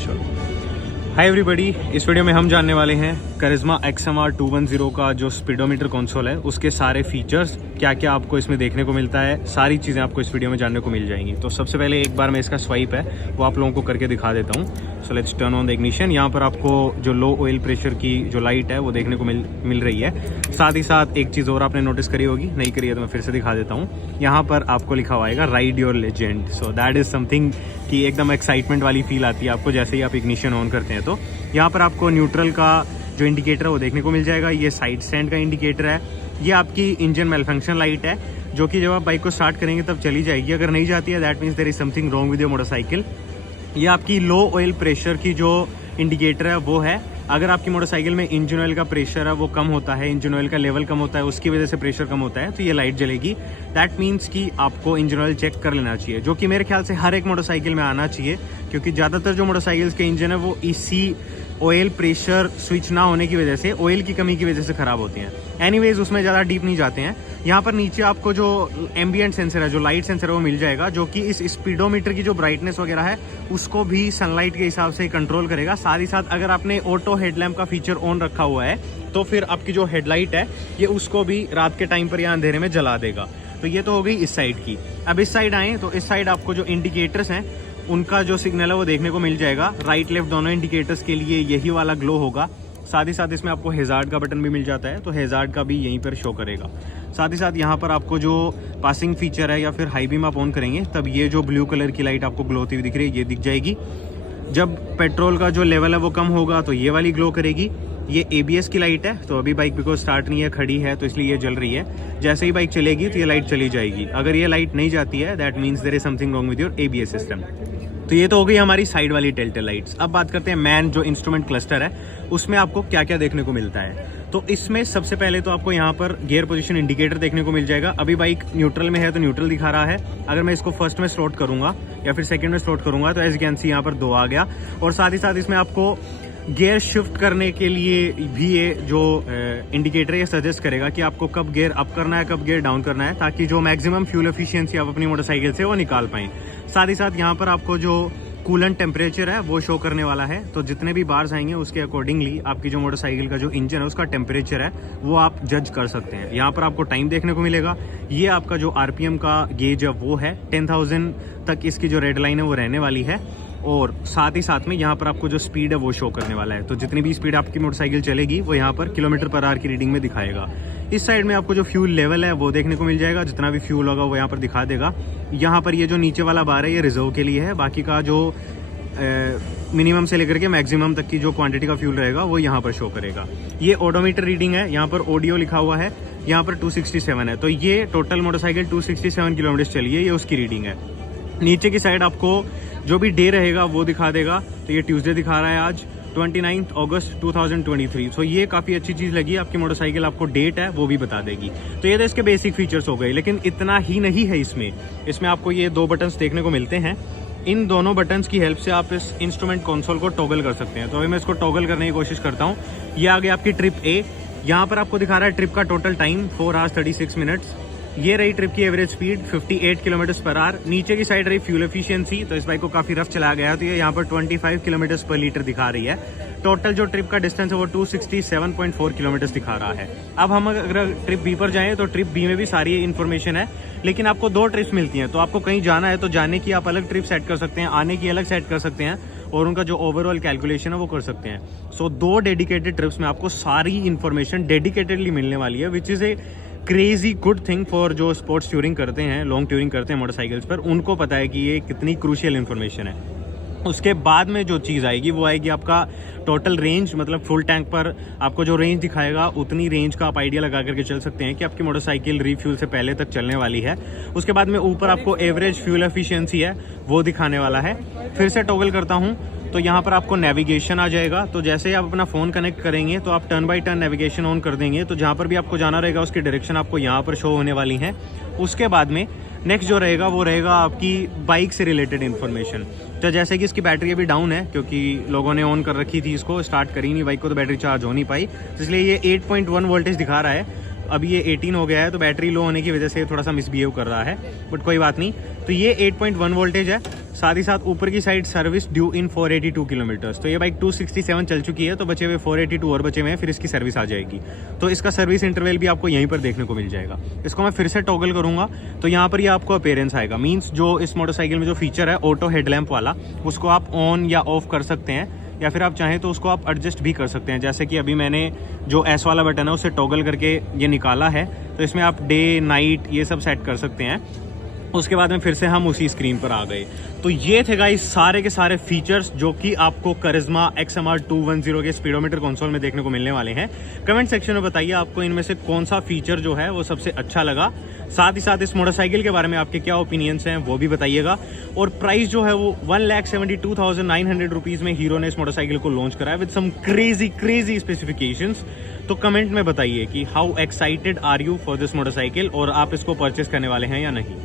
Hi everybody, इस video में हम जानने वाले हैं करिश्मा XMR 210 का जो स्पीडोमीटर कंसोल है उसके सारे फीचर्स, क्या क्या आपको इसमें देखने को मिलता है, सारी चीज़ें आपको इस वीडियो में जानने को मिल जाएंगी। तो सबसे पहले एक बार मैं इसका स्वाइप है वो आप लोगों को करके दिखा देता हूँ। So let's turn on the ignition. यहाँ पर आपको जो लो ऑयल प्रेशर की जो लाइट है वो देखने को मिल रही है। साथ ही साथ एक चीज़ और आपने नोटिस करी होगी, नहीं करी है तो मैं फिर से दिखा देता हूँ। यहाँ पर आपको लिखा हुआ आएगा ride your legend. So that is something कि एकदम एक्साइटमेंट वाली फील आती है आपको जैसे ही आप इग्निशन ऑन करते हैं। तो यहाँ पर आपको न्यूट्रल का जो इंडिकेटर है वो देखने को मिल जाएगा। ये साइड स्टैंड का इंडिकेटर है। ये आपकी इंजन मेलफंक्शन लाइट है जो कि जब आप बाइक को स्टार्ट करेंगे तब चली जाएगी। अगर नहीं जाती है that means there is something wrong with your motorcycle. ये आपकी लो ऑयल प्रेशर की जो इंडिकेटर है वो है। अगर आपकी मोटरसाइकिल में इंजन ऑयल का प्रेशर है वो कम होता है, इंजन ऑयल का लेवल कम होता है, उसकी वजह से प्रेशर कम होता है तो ये लाइट जलेगी। दैट मीन्स कि आपको इंजन ऑयल चेक कर लेना चाहिए, जो कि मेरे ख्याल से हर एक मोटरसाइकिल में आना चाहिए, क्योंकि ज़्यादातर जो मोटरसाइकिल्स के इंजन है वो इसी ऑयल प्रेशर स्विच ना होने की वजह से, ऑयल की कमी की वजह से ख़राब होती हैं। एनीवेज उसमें ज़्यादा डीप नहीं जाते हैं। यहाँ पर नीचे आपको जो एम्बिएंट सेंसर है, जो लाइट सेंसर है वो मिल जाएगा, जो कि इस स्पीडोमीटर की जो ब्राइटनेस वगैरह है उसको भी सनलाइट के हिसाब से कंट्रोल करेगा। साथ ही साथ अगर आपने ऑटो हेडलैम्प का फीचर ऑन रखा हुआ है तो फिर आपकी जो हेडलाइट है ये उसको भी रात के टाइम पर या अंधेरे में जला देगा। तो ये तो हो गई इस साइड की। अब इस साइड आएँ तो इस साइड आपको जो इंडिकेटर्स हैं उनका जो सिग्नल है वो देखने को मिल जाएगा। राइट लेफ्ट दोनों इंडिकेटर्स के लिए यही वाला ग्लो होगा। साथ ही साथ इसमें आपको हैजार्ड का बटन भी मिल जाता है, तो हैजार्ड का भी यहीं पर शो करेगा। साथ ही साथ यहाँ पर आपको जो पासिंग फीचर है या फिर हाई बीम आप ऑन करेंगे तब ये जो ब्लू कलर की लाइट आपको ग्लो होती हुई दिख रही है ये दिख जाएगी। जब पेट्रोल का जो लेवल है वो कम होगा तो ये वाली ग्लो करेगी। ये ABS की लाइट है, तो अभी बाइक बिकॉज स्टार्ट नहीं है, खड़ी है, तो इसलिए ये जल रही है। जैसे ही बाइक चलेगी तो ये लाइट चली जाएगी। अगर ये लाइट नहीं जाती है that means there is something wrong with your ABS system. तो ये तो हो गई हमारी साइड वाली टेलटेल लाइट्स। अब बात करते हैं मैन जो इंस्ट्रूमेंट क्लस्टर है उसमें आपको क्या क्या देखने को मिलता है। तो इसमें सबसे पहले तो आपको यहाँ पर गियर पोजीशन इंडिकेटर देखने को मिल जाएगा। अभी बाइक न्यूट्रल में है तो न्यूट्रल दिखा रहा है। अगर मैं इसको फर्स्ट में स्लॉट करूंगा या फिर सेकंड में स्लॉट करूंगा तो एज यू कैन सी यहाँ पर 2 आ गया। और साथ ही साथ इसमें आपको गियर शिफ्ट करने के लिए भी ये जो इंडिकेटर ये सजेस्ट करेगा कि आपको कब गियर अप करना है, कब गियर डाउन करना है, ताकि जो मैक्सिमम फ्यूल एफिशिएंसी आप अपनी मोटरसाइकिल से वो निकाल पाएं। साथ ही साथ यहाँ पर आपको जो कूलेंट टेम्परेचर है वो शो करने वाला है। तो जितने भी बार्स आएंगे उसके अकॉर्डिंगली आपकी जो मोटरसाइकिल का जो इंजन है उसका टेम्परेचर है वो आप जज कर सकते हैं। यहाँ पर आपको टाइम देखने को मिलेगा। ये आपका जो RPM का गेज है वो है 10,000 तक इसकी जो रेड लाइन है वो रहने वाली है। और साथ ही साथ में यहाँ पर आपको जो स्पीड है वो शो करने वाला है। तो जितनी भी स्पीड आपकी मोटरसाइकिल चलेगी वो यहाँ पर km/h की रीडिंग में दिखाएगा। इस साइड में आपको जो फ्यूल लेवल है वो देखने को मिल जाएगा। जितना भी फ्यूल होगा वो यहाँ पर दिखा देगा। यहाँ पर ये जो नीचे वाला बार है ये रिजर्व के लिए है, बाकी का जो मिनिमम से लेकर के मैक्सिमम तक की जो क्वांटिटी का फ्यूल रहेगा वो यहाँ पर शो करेगा। ये ओडोमीटर रीडिंग है, यहाँ पर ऑडियो लिखा हुआ है, यहाँ पर 267 है। तो ये टोटल मोटरसाइकिल 267 किलोमीटर चली है, ये उसकी रीडिंग है। नीचे की साइड आपको जो भी डे रहेगा वो दिखा देगा। तो ये ट्यूसडे दिखा रहा है आज 29 अगस्त 2023। सो ये काफ़ी अच्छी चीज़ लगी। आपकी मोटरसाइकिल आपको डेट है वो भी बता देगी। तो ये तो इसके बेसिक फीचर्स हो गए, लेकिन इतना ही नहीं है इसमें आपको ये 2 बटन्स देखने को मिलते हैं। इन दोनों बटन्स की हेल्प से आप इस इंस्ट्रूमेंट कंसोल को टॉगल कर सकते हैं। तो अभी मैं इसको टॉगल करने की कोशिश करता हूँ। ये आ गया आपकी ट्रिप A। यहाँ पर आपको दिखा रहा है ट्रिप का टोटल टाइम 4 hours 36 minutes। ये रही ट्रिप की एवरेज स्पीड 58 km/h। नीचे की साइड रही फ्यूल एफिशिएंसी। तो इस बाइक को काफ़ी रफ चलाया गया, तो ये यहाँ पर 25 km/L दिखा रही है। टोटल जो ट्रिप का डिस्टेंस है वो 267.4 किलोमीटर दिखा रहा है। अब हम अगर ट्रिप B पर जाएं तो ट्रिप B में भी सारी इन्फॉर्मेशन है, लेकिन आपको 2 ट्रिप्स मिलती हैं। तो आपको कहीं जाना है तो जाने की आप अलग ट्रिप सेट कर सकते हैं, आने की अलग सेट कर सकते हैं और उनका जो ओवरऑल कैलकुलेशन है वो कर सकते हैं। सो 2 डेडिकेटेड ट्रिप्स में आपको सारी इन्फॉर्मेशन डेडिकेटेडली मिलने वाली है, which is a crazy good thing for जो स्पोर्ट्स टूरिंग करते हैं, लॉन्ग टूरिंग करते हैं मोटरसाइकिल्स पर। उनको पता है कि ये कितनी क्रूशियल इन्फॉर्मेशन है। उसके बाद में जो चीज़ आएगी वो आएगी आपका टोटल रेंज, मतलब फुल टैंक पर आपको जो रेंज दिखाएगा उतनी रेंज का आप आइडिया लगा करके चल सकते हैं कि आपकी मोटरसाइकिल रिफ्यूल से पहले तक चलने वाली है। उसके बाद में ऊपर आपको एवरेज फ्यूल एफिशिएंसी है वो दिखाने वाला है। फिर से टॉगल करता हूँ तो यहाँ पर आपको नेविगेशन आ जाएगा। तो जैसे ही आप अपना फ़ोन कनेक्ट करेंगे तो आप turn by turn navigation on कर देंगे, तो जहाँ पर भी आपको जाना रहेगा उसकी डायरेक्शन आपको यहाँ पर शो होने वाली है। उसके बाद में नेक्स्ट जो रहेगा वो रहेगा आपकी बाइक से रिलेटेड इन्फॉर्मेशन। तो जैसे कि इसकी बैटरी अभी डाउन है क्योंकि लोगों ने ऑन कर रखी थी, इसको स्टार्ट करी नहीं बाइक को, तो बैटरी चार्ज हो नहीं पाई, इसलिए ये 8.1 वोल्टेज दिखा रहा है। अभी ये 18 हो गया है, तो बैटरी लो होने की वजह से थोड़ा सा मिसबिहेव कर रहा है, बट कोई बात नहीं। तो ये 8.1 वोल्टेज है। साथ ही साथ ऊपर की साइड सर्विस ड्यू इन 482 किलोमीटर्स। तो ये बाइक 267 चल चुकी है, तो बचे हुए 482 और बचे हुए हैं, फिर इसकी सर्विस आ जाएगी। तो इसका सर्विस इंटरवल भी आपको यहीं पर देखने को मिल जाएगा। इसको मैं फिर से टॉगल करूंगा तो यहाँ पर ये आपको अपीयरेंस आएगा। मीन्स जो इस मोटरसाइकिल में जो फीचर है ऑटो हेडलैम्प वाला, उसको आप ऑन या ऑफ कर सकते हैं, या फिर आप चाहें तो उसको आप एडजस्ट भी कर सकते हैं। जैसे कि अभी मैंने जो एस वाला बटन है उसे टॉगल करके ये निकाला है, तो इसमें आप डे नाइट ये सब सेट कर सकते हैं। उसके बाद में फिर से हम उसी स्क्रीन पर आ गए। तो ये थे गाइस सारे के सारे फीचर्स जो कि आपको करिश्मा XMR 210 के स्पीडोमीटर कंसोल में देखने को मिलने वाले हैं। कमेंट सेक्शन में बताइए आपको इनमें से कौन सा फीचर जो है वो सबसे अच्छा लगा। साथ ही साथ इस मोटरसाइकिल के बारे में आपके क्या ओपिनियंस हैं वो भी बताइएगा। और प्राइस जो है वो 1,72,900 रुपीज़ में हीरो ने इस मोटरसाइकिल को लॉन्च करा है विद सम क्रेजी स्पेसिफिकेशंस। तो कमेंट में बताइए कि how excited are you for this motorcycle, और आप इसको परचेस करने वाले हैं या नहीं।